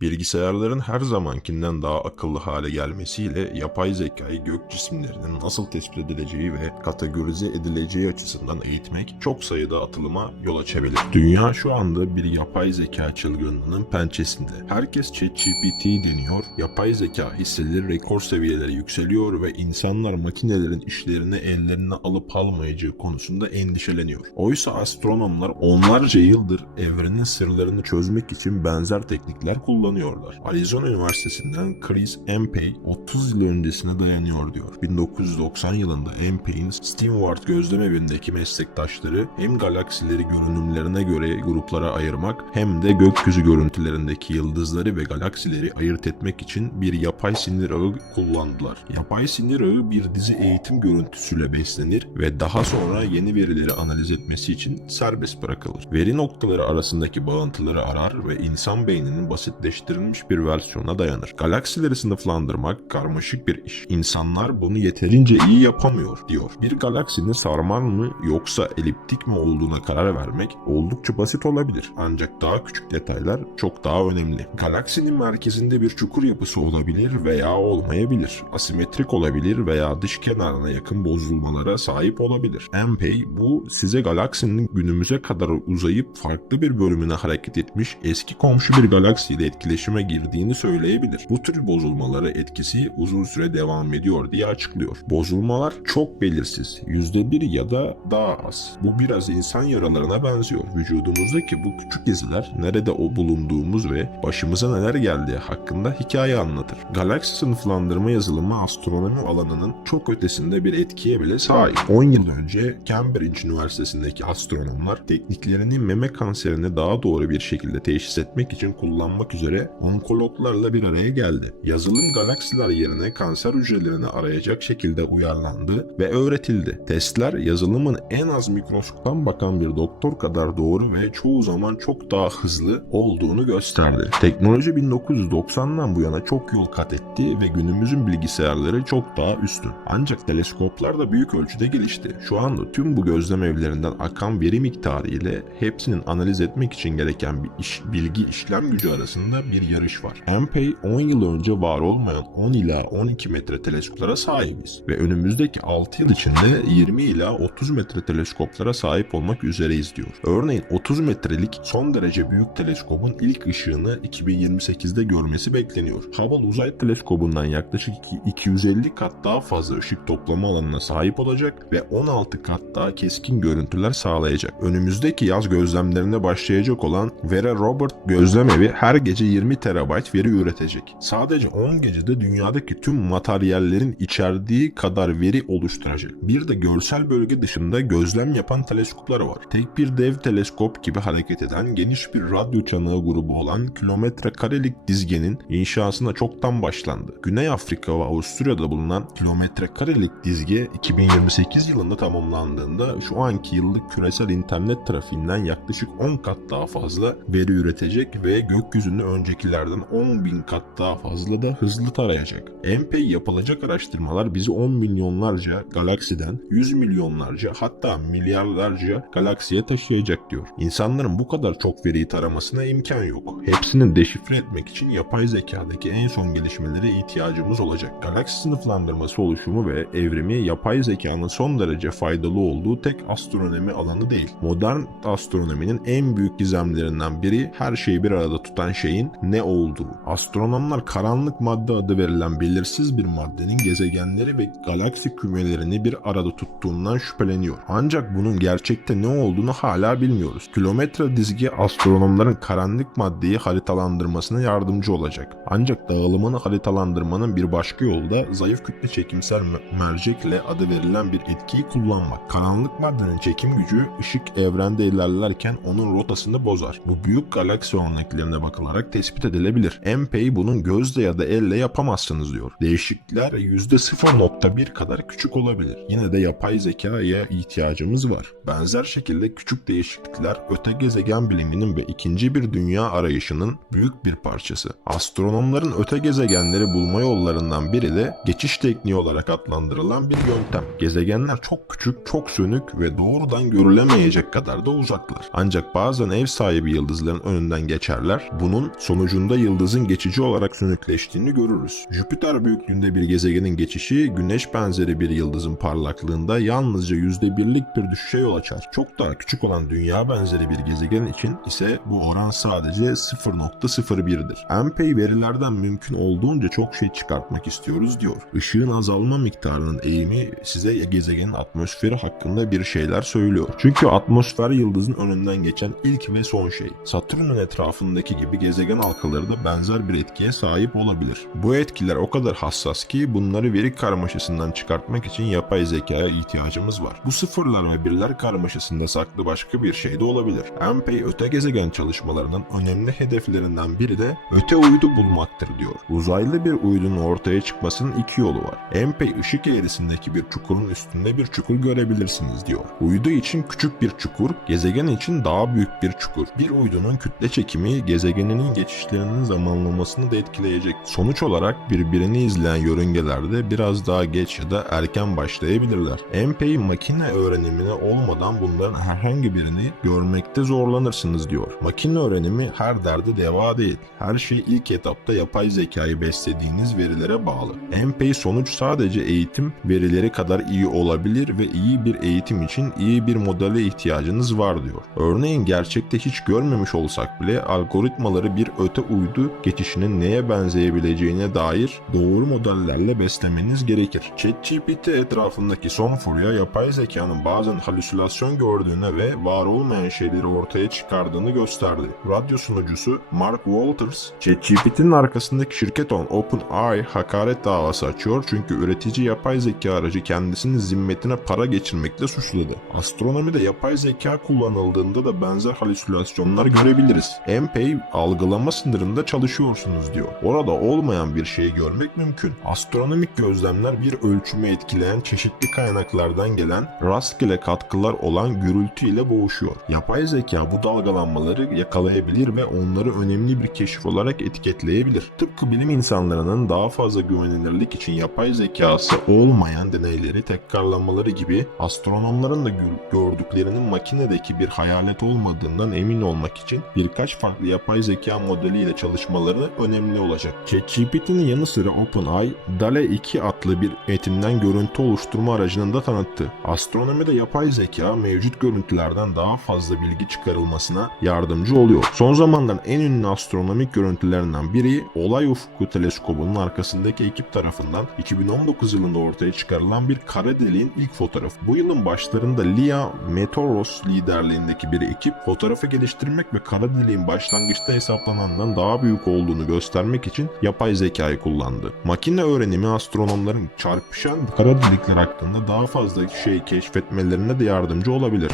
Bilgisayarların her zamankinden daha akıllı hale gelmesiyle yapay zekayı gök cisimlerinin nasıl tespit edileceği ve kategorize edileceği açısından eğitmek çok sayıda atılıma yol açabilir. Dünya şu anda bir yapay zeka çılgınlığının pençesinde. Herkes ChatGPT deniyor, yapay zeka hisseleri rekor seviyelere yükseliyor ve insanlar makinelerin işlerini ellerine alıp almayacağı konusunda endişeleniyor. Oysa astronomlar onlarca yıldır evrenin sırlarını çözmek için benzer teknikler kullanıyorlar. Arizona Üniversitesi'nden Chris Empey 30 yıl öncesine dayanıyor diyor. 1990 yılında Empey'in Stewart gözlemevindeki meslektaşları hem galaksileri görünümlerine göre gruplara ayırmak hem de gökyüzü görüntülerindeki yıldızları ve galaksileri ayırt etmek için bir yapay sinir ağı kullandılar. Yapay sinir ağı bir dizi eğitim görüntüsüyle beslenir ve daha sonra yeni verileri analiz etmesi için serbest bırakılır. Veri noktaları arasındaki bağıntıları arar ve insan beyninin basitleştirilmiş bir versiyona dayanır. Galaksileri sınıflandırmak karmaşık bir iş. İnsanlar bunu yeterince iyi yapamıyor diyor. Bir galaksinin sarmal mı yoksa eliptik mi olduğuna karar vermek oldukça basit olabilir. Ancak daha küçük detaylar çok daha önemli. Galaksinin merkezinde bir çukur yapısı olabilir veya olmayabilir. Asimetrik olabilir veya dış kenarına yakın bozulmalara sahip olabilir. Empey bu size galaksinin günümüze kadar uzayıp farklı bir bölümüne hareket etmiş eski komşu bir galaksiyle etkileşime girdiğini söyleyebilir. Bu tür bozulmalara etkisi uzun süre devam ediyor diye açıklıyor. Bozulmalar çok belirsiz, %1 ya da daha az. Bu biraz insan yaralarına benziyor. Vücudumuzdaki bu küçük iziler nerede bulunduğumuz ve başımıza neler geldiği hakkında hikaye anlatır. Galaksi sınıflandırma yazılımı astronomi alanının çok ötesinde bir etkiye bile sahip. 10 yıl önce Cambridge Üniversitesi'ndeki astronomlar tekniklerini meme kanserini daha doğru bir şekilde teşhis etmek için kullanmak üzere onkologlarla bir araya geldi. Yazılım galaksiler yerine kanser hücrelerini arayacak şekilde uyarlandı ve öğretildi. Testler yazılımın en az mikroskoptan bakan bir doktor kadar doğru ve çoğu zaman çok daha hızlı olduğunu gösterdi. Teknoloji 1990'dan bu yana çok yol kat etti ve günümüzün bilgisayarları çok daha üstün. Ancak teleskoplar da büyük ölçüde gelişti. Şu anda tüm bu gözlem evlerinden akan veri miktarı ile hepsinin analiz etmek için gereken bilgi işlem gücü arasında bir yarış var. Empey 10 yıl önce var olmayan 10 ila 12 metre teleskoplara sahibiz ve önümüzdeki 6 yıl içinde 20 ila 30 metre teleskoplara sahip olmak üzereyiz diyor. Örneğin 30 metrelik son derece büyük teleskopun ilk ışığını 2028'de görmesi bekleniyor. Hubble Uzay Teleskobu'ndan yaklaşık 250 kat daha fazla ışık toplama alanına sahip olacak ve 16 kat daha keskin görüntüler sağlayacak. Önümüzdeki yaz gözlemlerine başlayacak olan Vera Robert gözlemevi her gece 20 terabayt veri üretecek. Sadece 10 gecede dünyadaki tüm materyallerin içerdiği kadar veri oluşturacak. Bir de görsel bölge dışında gözlem yapan teleskopları var. Tek bir dev teleskop gibi hareket eden geniş bir radyo çanağı grubu olan kilometre karelik dizgenin inşasına çoktan başlandı. Güney Afrika ve Avusturya'da bulunan kilometre karelik dizge 2028 yılında tamamlandığında şu anki yıllık küresel internet trafiğinden yaklaşık 10 kat daha fazla veri üretecek ve gökyüzünü öncekilerden 10.000 kat daha fazla da hızlı tarayacak. Empey yapılacak araştırmalar bizi 10 milyonlarca galaksiden 100 milyonlarca hatta milyarlarca galaksiye taşıyacak diyor. İnsanların bu kadar çok veriyi taramasına imkan yok. Hepsini deşifre etmek için yapay zekadaki en son gelişmelere ihtiyacımız olacak. Galaksi sınıflandırması oluşumu ve evrimi yapay zekanın son derece faydalı olduğu tek astronomi alanı değil. Modern astronominin en büyük gizemlerinden biri her şeyi bir arada tutan şeyin ne olduğu. Astronomlar karanlık madde adı verilen belirsiz bir maddenin gezegenleri ve galaksi kümelerini bir arada tuttuğundan şüpheleniyor. Ancak bunun gerçekte ne olduğunu hala bilmiyoruz. Kilometre dizgi astronomların karanlık maddeyi haritalandırmasına yardımcı olacak. Ancak dağılımını haritalandırmanın bir başka yolu da zayıf kütle çekimsel mercekle adı verilen bir etkiyi kullanmak. Karanlık maddenin çekim gücü ışık evrende ilerlerken onun rotasını bozar. Bu büyük galaksi örneklerine bakılarak tespit edilebilir. Empey bunun gözle ya da elle yapamazsınız diyor. Değişiklikler %0.1 kadar küçük olabilir. Yine de yapay zekaya ihtiyacımız var. Benzer şekilde küçük değişiklikler öte gezegen biliminin ve ikinci bir dünya arayışının büyük bir parçası. Astronomların öte gezegenleri bulma yollarından biri de geçiş tekniği olarak adlandırılan bir yöntem. Gezegenler çok küçük, çok sönük ve doğrudan görülemeyecek kadar da uzaklar. Ancak bazen ev sahibi yıldızların önünden geçerler. Bunun sonucunda yıldızın geçici olarak sönükleştiğini görürüz. Jüpiter büyüklüğünde bir gezegenin geçişi Güneş benzeri bir yıldızın parlaklığında yalnızca %1'lik bir düşüşe yol açar. Çok daha küçük olan Dünya benzeri bir gezegen için ise bu oran sadece 0,01'dir. Ampey verilerden mümkün olduğunca çok şey çıkartmak istiyoruz diyor. Işığın azalma miktarının eğimi size gezegenin atmosferi hakkında bir şeyler söylüyor. Çünkü atmosfer yıldızın önünden geçen ilk ve son şey. Satürn'ün etrafındaki gibi gezegen halkaları da benzer bir etkiye sahip olabilir. Bu etkiler o kadar hassas ki bunları veri karmaşasından çıkartmak için yapay zekaya ihtiyacımız var. Bu sıfırlar ve birler karmaşasında saklı başka bir şey de olabilir. Ampey öte gezegen çalışmalarının önemli hedeflerinden biri de öte uydu bulmaktır diyor. Uzaylı bir uydunun ortaya çıkmasının iki yolu var. Ampey ışık eğrisindeki bir çukurun üstünde bir çukur görebilirsiniz diyor. Uydu için küçük bir çukur, gezegen için daha büyük bir çukur. Bir uydunun kütle çekimi gezegeninin geçişlerinin zamanlamasını da etkileyecek. Sonuç olarak birbirini izleyen yörüngelerde biraz daha geç ya da erken başlayabilirler. Ampey makine öğrenimine olmadan bunların herhangi birini görmekte zorlanırsınız diyor. Makine öğrenimi her derde deva değil. Her şey ilk etapta yapay zekayı beslediğiniz verilere bağlı. Ampey sonuç sadece eğitim verileri kadar iyi olabilir ve iyi bir eğitim için iyi bir modele ihtiyacınız var diyor. Örneğin gerçekte hiç görmemiş olsak bile algoritmaları bir öte uydu geçişinin neye benzeyebileceğine dair doğru modellerle beslemeniz gerekir. ChatGPT etrafındaki son furya yapay zekanın bazen halüsinasyon gördüğüne ve var olmayan şeyleri ortaya çıkardığını gösterdi. Radyo sunucusu Mark Walters, ChatGPT'nin arkasındaki şirket olan OpenAI hakaret davası açıyor çünkü üretici yapay zeka aracı kendisinin zimmetine para geçirmekle suçladı. Astronomide yapay zeka kullanıldığında da benzer halüsinasyonlar görebiliriz. Ampey algılama sınırında çalışıyorsunuz diyor. Orada olmayan bir şeyi görmek mümkün. Astronomik gözlemler bir ölçümü etkileyen çeşitli kaynaklardan gelen rastgele katkılar olan gürültü ile boğuşuyor. Yapay zeka bu dalgalanmaları yakalayabilir ve onları önemli bir keşif olarak etiketleyebilir. Tıpkı bilim insanlarının daha fazla güvenilirlik için yapay zekası olmayan deneyleri tekrarlamaları gibi astronomların da gördüklerinin makinedeki bir hayalet olmadığından emin olmak için birkaç farklı yapay zeka modeliyle çalışmaları önemli olacak. ChatGPT'nin yanı sıra OpenAI, DALL-E 2 adlı bir metinden görüntü oluşturma aracını da tanıttı. Astronomide yapay zeka mevcut görüntülerden daha fazla bilgi çıkarılmasına yardımcı oluyor. Son zamanların en ünlü astronomik görüntülerinden biri Olay Ufku Teleskobu'nun arkasındaki ekip tarafından 2019 yılında ortaya çıkarılan bir kara deliğin ilk fotoğrafı. Bu yılın başlarında Lia Meteoros liderliğindeki bir ekip fotoğrafı geliştirmek ve kara deliğin başlangıçta hesaplanandan daha büyük olduğunu göstermek için yapay zekayı kullandı. Makine öğrenimi astronomların çarpışan kara delikler hakkında daha fazla şey keşfetmelerine de yardımcı olabilir.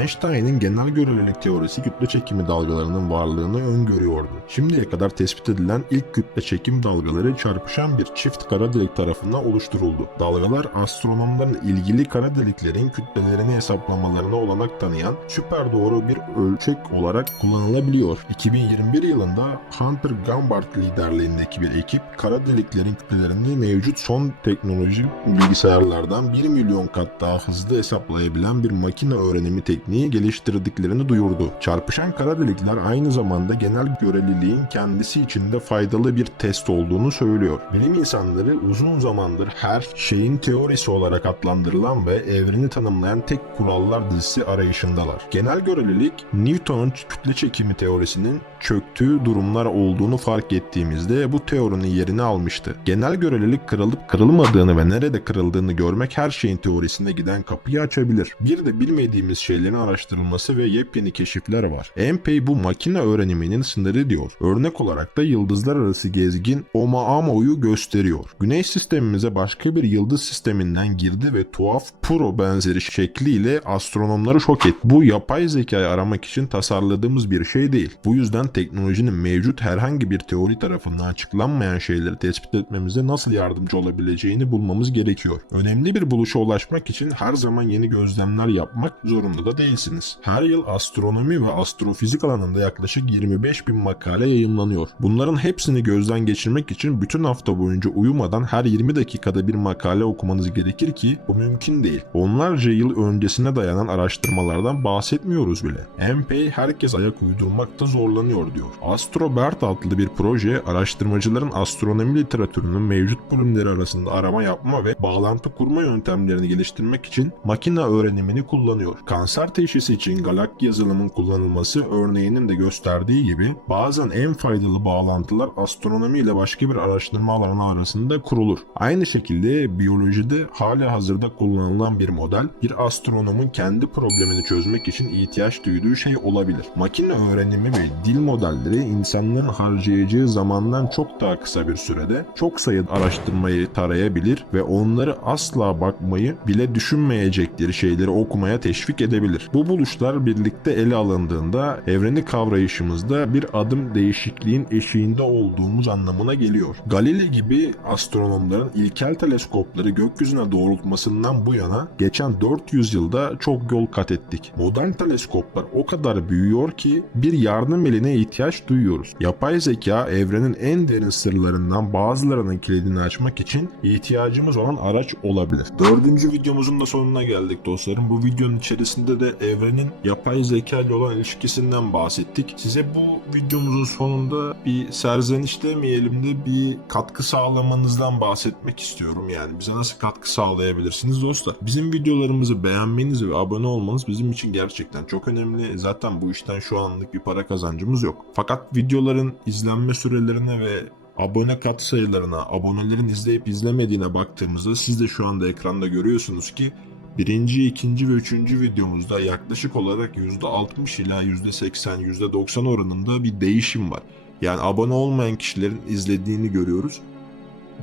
Einstein'ın genel görelilik teorisi kütle çekimi dalgalarının varlığını öngörüyordu. Şimdiye kadar tespit edilen ilk kütle çekim dalgaları çarpışan bir çift kara delik tarafından oluşturuldu. Dalgalar astronomların ilgili kara deliklerin kütlelerini hesaplamalarına olanak tanıyan süper doğru bir ölçek olarak kullanılabiliyor. 2021 yılında Hunter Gambart liderliğindeki bir ekip kara deliklerin kütlelerini mevcut son teknoloji bilgisayarlardan 1 milyon kat daha hızlı hesaplayabilen bir makine öğrenimi tekniği geliştirdiklerini duyurdu. Çarpışan kara delikler aynı zamanda genel göreliliğin kendisi için de faydalı bir test olduğunu söylüyor. Bilim insanları uzun zamandır her şeyin teorisi olarak adlandırılan ve evreni tanımlayan tek kurallar dizisi arayışındalar. Genel görelilik, Newton'un kütle çekimi teorisinin çöktüğü durumlar olduğunu fark ettiğimizde bu teorinin yerini almıştı. Genel görelilik kırılıp kırılmadığını ve nerede kırıldığını görmek her şeyin teorisine giden kapıyı açabilir. Bir de bilmediğimiz şeylerin araştırılması ve yepyeni keşifler var. Ampey bu makine öğreniminin sınırı diyor. Örnek olarak da yıldızlar arası gezgin Oumuamu'yu gösteriyor. Güneş sistemimize başka bir yıldız sisteminden girdi ve tuhaf Puro benzeri şekliyle astronomları şok etti. Bu yapay zekayı aramak için tasarladığımız bir şey değil. Bu yüzden teknolojinin mevcut herhangi bir teori tarafından açıklanmayan şeyleri tespit etmemize nasıl yardımcı olabileceğini bulmamız gerekiyor. Önemli bir buluşa ulaşmak için her zaman yeni gözlemler yapmak zorunda da başında değilsiniz. Her yıl astronomi ve astrofizik alanında yaklaşık 25 bin makale yayımlanıyor. Bunların hepsini gözden geçirmek için bütün hafta boyunca uyumadan her 20 dakikada bir makale okumanız gerekir ki bu mümkün değil. Onlarca yıl öncesine dayanan araştırmalardan bahsetmiyoruz bile. Empey herkes ayak uydurmakta zorlanıyor diyor. AstroBert adlı bir proje araştırmacıların astronomi literatürünün mevcut bölümleri arasında arama yapma ve bağlantı kurma yöntemlerini geliştirmek için makine öğrenimini kullanıyor. Kanser teşhisi için galak yazılımın kullanılması örneğinin de gösterdiği gibi bazen en faydalı bağlantılar astronomi ile başka bir araştırma alanı arasında kurulur. Aynı şekilde biyolojide hala hazırda kullanılan bir model bir astronomun kendi problemini çözmek için ihtiyaç duyduğu şey olabilir. Makine öğrenimi ve dil modelleri insanların harcayacağı zamandan çok daha kısa bir sürede çok sayıda araştırmayı tarayabilir ve onları asla bakmayı bile düşünmeyecekleri şeyleri okumaya teşvik edebilir. Bu buluşlar birlikte ele alındığında evreni kavrayışımızda bir adım değişikliğin eşiğinde olduğumuz anlamına geliyor. Galilei gibi astronomların ilkel teleskopları gökyüzüne doğrultmasından bu yana geçen 400 yılda çok yol kat ettik. Modern teleskoplar o kadar büyüyor ki bir yardım eline ihtiyaç duyuyoruz. Yapay zeka evrenin en derin sırlarından bazılarının kilidini açmak için ihtiyacımız olan araç olabilir. 4. videomuzun da sonuna geldik dostlarım. Bu videonun içerisinde de evrenin yapay zeka ile olan ilişkisinden bahsettik. Size bu videomuzun sonunda bir serzeniş demeyelim de bir katkı sağlamanızdan bahsetmek istiyorum. Yani bize nasıl katkı sağlayabilirsiniz dostlar? Bizim videolarımızı beğenmeniz ve abone olmanız bizim için gerçekten çok önemli. Zaten bu işten şu anlık bir para kazancımız yok. Fakat videoların izlenme sürelerine ve abone katsayılarına, abonelerin izleyip izlemediğine baktığımızda siz de şu anda ekranda görüyorsunuz ki birinci, ikinci ve üçüncü videomuzda yaklaşık olarak %60 ila %80, %90 oranında bir değişim var. Yani abone olmayan kişilerin izlediğini görüyoruz.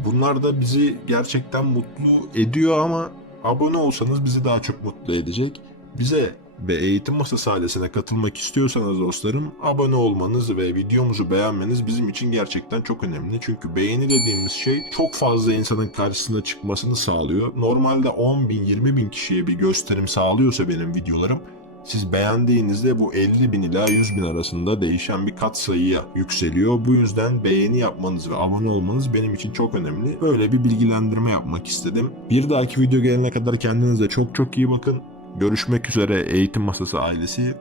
Bunlar da bizi gerçekten mutlu ediyor ama abone olsanız bizi daha çok mutlu edecek. Bize ve Eğitim Masası ailesine katılmak istiyorsanız dostlarım abone olmanız ve videomuzu beğenmeniz bizim için gerçekten çok önemli. Çünkü beğeni dediğimiz şey çok fazla insanın karşısına çıkmasını sağlıyor. Normalde 10 bin 20 bin kişiye bir gösterim sağlıyorsa benim videolarım, siz beğendiğinizde bu 50 bin ila 100 bin arasında değişen bir katsayıya yükseliyor. Bu yüzden beğeni yapmanız ve abone olmanız benim için çok önemli. Böyle bir bilgilendirme yapmak istedim. Bir dahaki video gelene kadar kendinize çok çok iyi bakın. Görüşmek üzere Eğitim Masası ailesi.